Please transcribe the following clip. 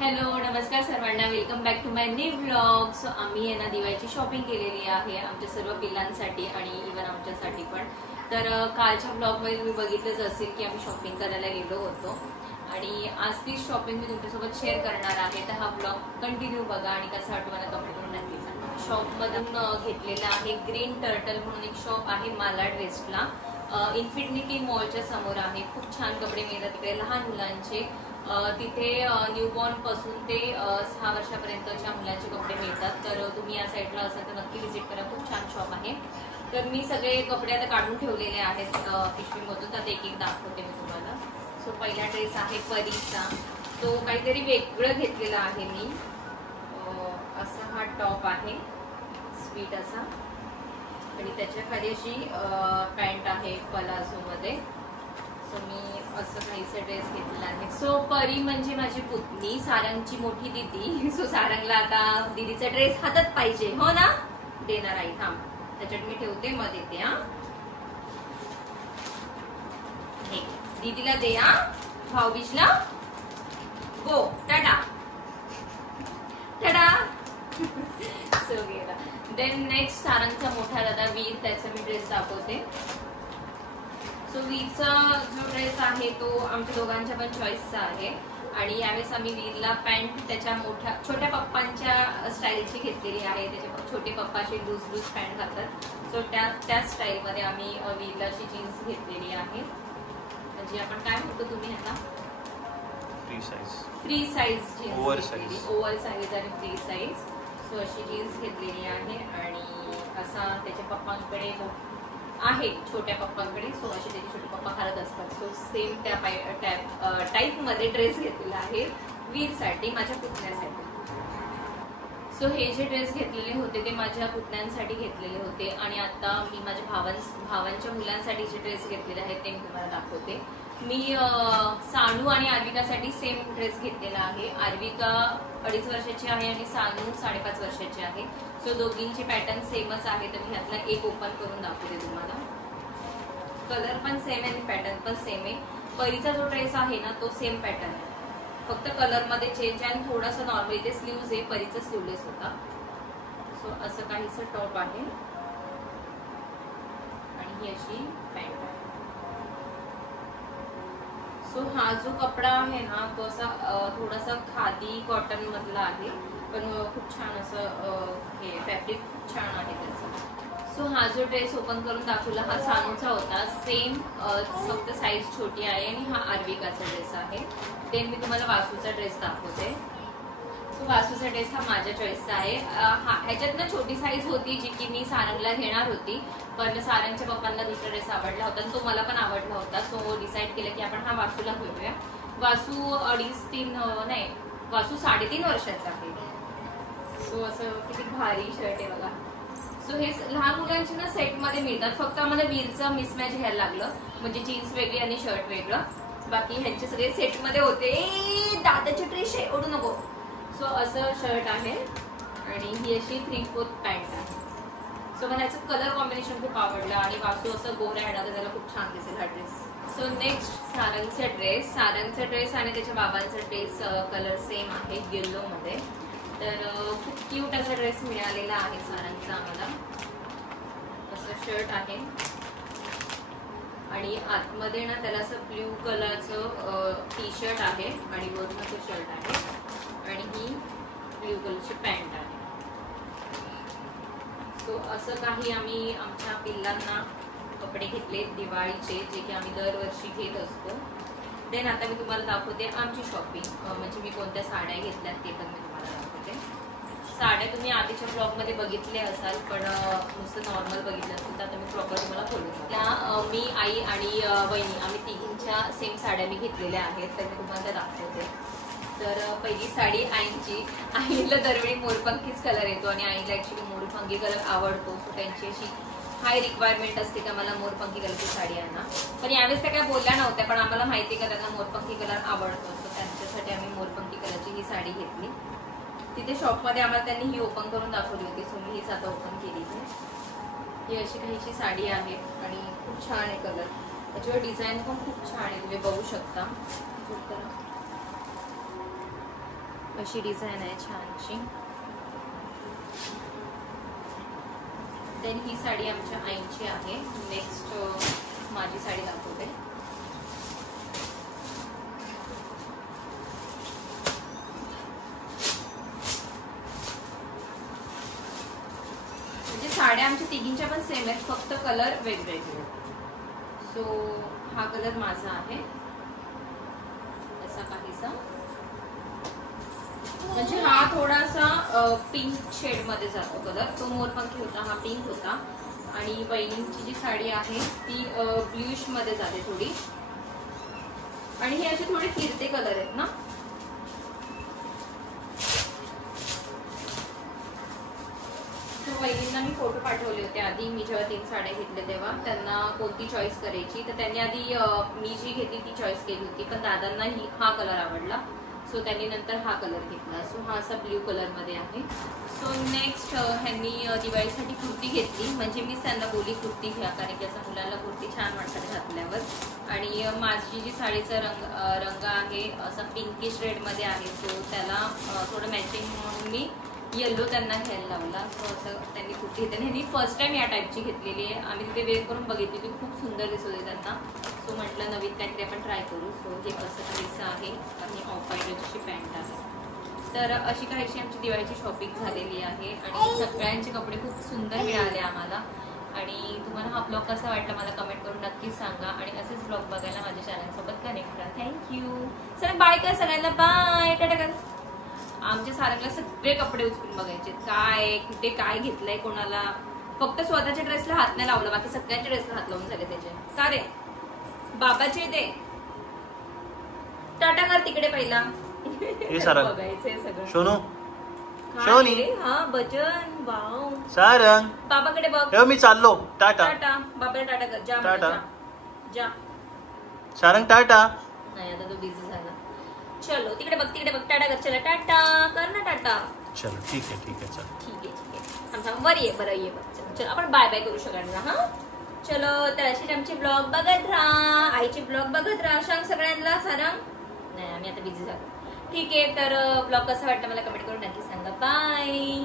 Hello नमस्कार सर्वांना, welcome back to my new vlog. So आम्ही आहे ना दिवाळीची शॉपिंग केलेली आहे आमच्या सर्व पिल्लांसाठी आणि इव्हन आमच्यासाठी पण. तर कालच्या व्लॉगमध्ये तुम्ही बघितलंच असेल की आम्ही शॉपिंग करायला गेलो होतो आणि आज ती शॉपिंग मी तुमच्यासोबत शेअर करणार आहे. तर हा व्लॉग कंटिन्यू बघा आणि कसा वाटतो मला कमेंट करून नक्की सांगा. शॉपमधून घेतलेला आहे ग्रीन टर्टल म्हणून एक शॉप आहे मालाड वेस्टला, इन्फिनिटी मॉलच्या समोर आहे. खूप छान कपडे मिळतात तिकडे लहान मुलांचे. तिथे न्यूबॉर्न पासून ते 6 वर्षापर्यंतच्या मुलांचे कपडे मिळतात. तर तुम्ही या साईडला असाल तर नक्की व्हिजिट करा, खूप छान शॉप आहे. तर मी सगळे कपडे आता काढून ठेवलेले आहेत पिशवीमधून, तर एक एक दाखवते मी तुम्हाला. सो पहिला ड्रेस आहे परीचा, तो काहीतरी वेगळं घेतलेला आहे मी. असा हा टॉप आहे स्वीट असा आणि त्याच्या खाली अशी पॅन्ट आहे पलाझो मध्ये. सो मी असं काहीसा ड्रेस घेतलेला आहे. सो परी म्हणजे माझी पुतणी, सारंगची मोठी दिदी. सो सारंगला आता दिदीचा ड्रेस हातात पाहिजे, हो ना? देणार आई, थांब त्याच्यात मी ठेवते मग देते. हा दीदीला दे, हा भाऊबीजला. गो टाटा टाटा. सो गेला. देन नेक्स्ट सारंगचा मोठा दादा वीर, त्याचा मी ड्रेस दाखवते. सो वीरचा जो ड्रेस आहे तो आमच्या दोघांच्या पण चॉईसचा आहे आणि यावेळेस आम्ही वीरला पॅन्ट त्याच्या छोट्या पप्पांच्या स्टाईलची घेतलेली आहे. त्याचे छोटे पप्पाचे लूज पॅन्ट घालतात. सो त्या स्टाईलमध्ये आम्ही वीरला अशी जीन्स घेतलेली आहे. म्हणजे आपण काय म्हणतो तुम्ही ह्याला free size jeans, over size आणि फ्री साईज. सो अशी जीन्स घेतलेली आहे आणि असा त्याच्या पप्पांकडे आहे छोट्या पप्पांकडे. सो असे त्याचे छोटे पप्पा घालत असतात. सो सेम त्या टाईप मध्ये ड्रेस घेतलेला आहे वीरसाठी, माझ्या पुतण्यासाठी. सो हे जे ड्रेस घेतलेले होते ते माझ्या पुतण्यांसाठी घेतलेले होते आणि आता मी माझ्या भावांच्या मुलांसाठी जे ड्रेस घेतलेले आहेत ते मी तुम्हाला दाखवते. मी सानू आणि आर्विकासाठी सेम ड्रेस घेतलेला आहे. आर्विका 2.5 वर्षाची आहे आणि सानू 5.5 वर्षाची आहे. सो दोघींचे पॅटर्न सेमच आहे. तर मी ह्यातला एक ओपन करून दाखवते तुम्हाला. कलर पण सेम आहे आणि पॅटर्न पण सेम आहे. परीचा जो ड्रेस आहे ना तो सेम पॅटर्न आहे, फक्त कलर मध्ये चेंज आहे आणि थोडासा नॉर्मल इथे स्लीव्ज आहे. परीचा स्लीवलेस होता. सो असं काहीच टॉप आहे आणि ही अशी पॅन्ट आहे. सो हा जो कपडा आहे ना तो असा थोडासा खादी कॉटन मधला आहे, पण खूप छान असं हे फॅब्रिक खूप छान आहे त्याचं. सो हा जो ड्रेस ओपन करून दाखवला हा सानूचा होता. सेम फक्त साईज छोटी आहे आणि हा आर्विकाचा ड्रेस आहे. देन मी तुम्हाला वासूचा ड्रेस दाखवते. सो वासूचा ड्रेस हा माझ्या चॉईसचा आहे. ह्याच्यात ना छोटी साईज होती जी की मी सारंगला घेणार होती, पण सारंगच्या पप्पांना दुसरा ड्रेस आवडला होता आणि तो मला पण आवडला होता. सो डिसाईड केलं की आपण हा वासूला घेऊया. वासू 2.5-3 नाही, वासू 3.5 वर्षाचा आहे. सो असं किती भारी शर्ट आहे बघा. सो हे लहान मुलांचे ना सेट मध्ये मिळतात. फक्त आम्हाला वीरचं मिसमॅच घ्यायला लागलं, म्हणजे जीन्स वेगळी आणि शर्ट वेगळं. बाकी ह्यांचे सगळे सेट मध्ये होते. दादाची ड्रेस आहे, ओढू नको. सो असं शर्ट आहे आणि ही अशी 3/4 पॅन्ट आहे. सो मला याचं कलर कॉम्बिनेशन खूप आवडलं आणि वासू असं गोऱ्या आहे ना तर त्याला खूप छान दिसेल हा ड्रेस. सो नेक्स्ट सारंगचा ड्रेस आणि त्याच्या बाबांचा ड्रेस कलर सेम आहे येल्लो मध्ये. तर खूप क्यूट असा ड्रेस मिळालेला आहे सारंगचा आम्हाला. असं शर्ट आहे आणि आतमध्ये ना त्याला असं ब्ल्यू कलरचं टी शर्ट आहे आणि वरून असं शर्ट आहे आणि ही ब्ल्यू कलरची पॅन्ट आहे. सो असं काही आम्ही आमच्या पिल्लांना कपडे घेतले दिवाळीचे, जे की आम्ही दरवर्षी घेत असतो. देन आता मी तुम्हाला दाखवते आमची शॉपिंग, म्हणजे मी कोणत्या साड्या घेतल्यात ते पण मी तुम्हाला दाखवते. साड्या तुम्ही आधीच्या ब्लॉगमध्ये बघितले असाल, पण नुसतं नॉर्मल बघितलं असेल तर आता मी प्रॉपर तुम्हाला बोलू. त्या मी आई आणि वहिनी आम्ही तिघींच्या सेम साड्या मी घेतलेल्या आहेत, तर मी तुम्हाला त्या दाखवते. तर पहिली साडी आईची. आईला दरवेळी मोरपंखीच कलर येतो आणि आईला ऍक्च्युली मोरपंखी कलर आवडतो. सो त्यांची अशी हाय रिक्वायरमेंट असते का मला मोरपंखी कलरची साडी आहे ना. पण यावेळेस त्या काय बोलल्या नव्हत्या, पण आम्हाला माहिती का त्यांना मोरपंखी कलर आवडतो. सो त्यांच्यासाठी आम्ही मोरपंखी कलरची ही साडी घेतली. तिथे शॉपमध्ये आम्हाला त्यांनी ही ओपन करून दाखवली होती. सो मी हीच आता ओपन केली. ही अशी काहीशी साडी आहे आणि खूप छान आहे कलर. त्याच्यावर डिझाईन पण खूप छान आहे, तुम्ही बघू शकता. अशी डिझाईन आहे छानशी. देन ही साडी आमच्या आईची आहे. नेक्स्ट माझी साडी दाखवते. म्हणजे साड्या आमच्या तिघींच्या पण सेम आहेत, फक्त कलर वेगवेगळे. सो हा कलर माझा आहे असा काहीसा, म्हणजे हा थोडासा पिंक शेड मध्ये जातो कलर. तो मोरपंखी होता, हा पिंक होता. आणि बहिणींची जी साडी आहे ती ब्ल्यूश मध्ये जाते थोडी. आणि हे असे थोडे फिरते कलर आहेत ना. बहिणींना मी फोटो पाठवले होते आधी, मी जेव्हा 3 साड्या घेतल्या तेव्हा त्यांना कोणती चॉईस करायची, तर त्यांनी आधी मी जी घेतली ती चॉईस केली होती, पण दादांना हा कलर आवडला. सो त्यांनी नंतर हा कलर घेतला. सो हा असा ब्ल्यू कलर मध्ये आहे. सो नेक्स्ट ह्यांनी दिवाळीसाठी कुर्ती घेतली. म्हणजे मीच त्यांना बोली कुर्ती घ्या, कारण की असं मुलांना कुर्ती छान वाटतात घातल्यावर. आणि माझी जी साडीचा रंग आहे असा पिंकिश रेड मध्ये आहे. सो त्याला थोडं मॅचिंग म्हणून मी येल्लो त्यांना घ्यायला लावला. सो असं त्यांनी कुर्ती घेतली. ह्यांनी फर्स्ट टाइम या टाईपची घेतलेली आहे. आम्ही तिथे वेअर करून बघितली होती, खूप सुंदर दिसत होती त्यांना. सो म्हटलं नवीन काहीतरी आपण ट्राय करू. सो हे असं काहीचं आहे आणि ऑफ व्हाईटची पॅन्ट आहे. तर अशी काहीशी आमची दिवाळीची शॉपिंग झालेली आहे आणि सगळ्यांचे कपडे खूप सुंदर मिळाले आम्हाला. आणि तुम्हाला हा ब्लॉग कसा वाटला मला कमेंट करून नक्कीच सांगा. आणि असेच ब्लॉग बघायला माझ्या चॅनलसोबत कनेक्ट करा. थँक्यू. चला बाय कर सगळ्यांना, बाय, टाटा कर. आमच्या सारंगला सगळे कपडे उचलून बघायचे, काय कुठे काय घेतलंय कोणाला. फक्त स्वतःच्या ड्रेसला हात नाही लावला, बाकी सगळ्यांच्या ड्रेसला हात लावून झाले त्याचे. का रे बाबाचे ते टाटा कर तिकडे पहिला. बघायचंय सगळं. सोनू शोनी, हा बचन, वाव. सारंग बाबाकडे बघ. मी चाललो, टाटा. टाटा बाबाला टाटा कर. जा टाटा. जा सारंग टाटा. नाही आता तो बिझी झाला. चलो तिकडे बघ, तिकडे बघ, टाटा कर. चला टाटा कर ना, टाटा. चलो ठीक आहे ठीक आहे. चल ठीक आहे. थांब वर ये, बरं ये बघ. चलो आपण बाय बाय करू सगळ्यांना. हा चलो, तर अशीच आमचे ब्लॉग बघत राहा, आईचे ब्लॉग बघत राहा. सांग सगळ्यांना. सारंग नाही, आम्ही आता बिझी झालो. ठीक आहे, तर ब्लॉग कसा वाटला मला कमेंट करून नक्की सांगा. बाय.